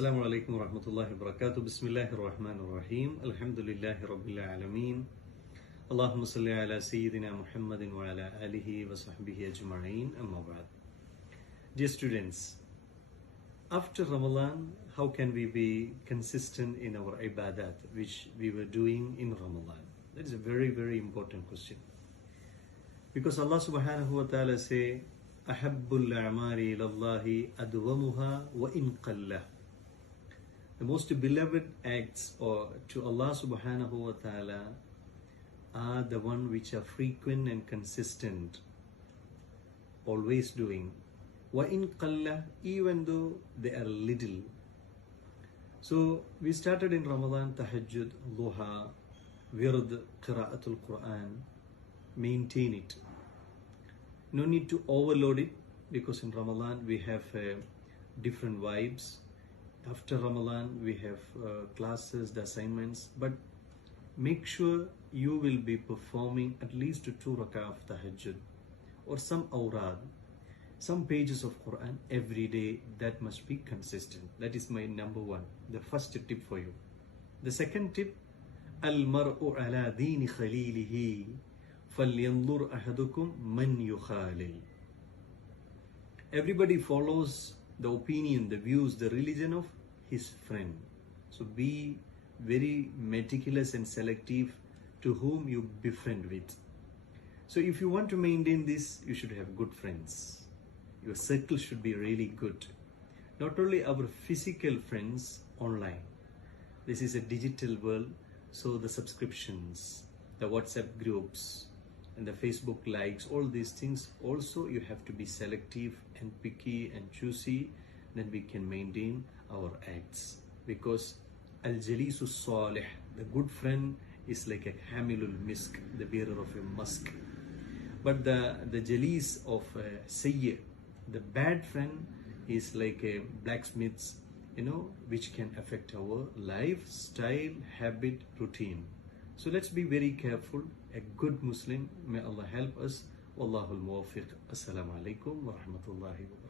Assalamu alaikum wa rahmatullahi wa barakatuh. Bismillahir Rahmanir Rahim. Alhamdulillahi Rabbil Alameen. Allahumma salli ala Sayyidina Muhammadin wa ala alihi wa sahbihi ajma'in. Amma ba'd. Dear students, after Ramadan, how can we be consistent in our ibadat, which we were doing in Ramadan? That is a very, very important question. Because Allah subhanahu wa ta'ala say, Ahabbul a'mari ilallahi adwamuha wa in qalla. The most beloved acts to Allah subhanahu wa ta'ala are the one which are frequent and consistent, always doing. Wa in qalla, even though they are little. So we started in Ramadan tahajjud, duha, wird, qira'atul Quran. Maintain it. No need to overload it, because in Ramadan we have different vibes. After Ramadan we have classes, the assignments, but make sure you will be performing at least 2 rak'ah of tahajjud or some awrad, some pages of Quran every day. That must be consistent. That is my number one, the first tip for you. The second tip, al-mar'u ala dini khalilihi falyanzur ahadukum man yukhalil. Everybody follows the opinion, the views, the religion of his friend. So be very meticulous and selective to whom you befriend with. So if you want to maintain this, you should have good friends. Your circle should be really good. Not only our physical friends online. This is a digital world, so the subscriptions, the WhatsApp groups, and the Facebook likes, all these things, also you have to be selective and picky and choosy. Then we can maintain our acts. Because al-jalisu salih, the good friend, is like a hamilul misk, the bearer of a musk. But the jalis of sayyi, the bad friend, is like a blacksmith's, which can affect our lifestyle, habit, routine. So let's be very careful. A good Muslim, may Allah help us. Wallahul muwaffiq. Assalamu alaikum wa rahmatullahi wa barakatuh.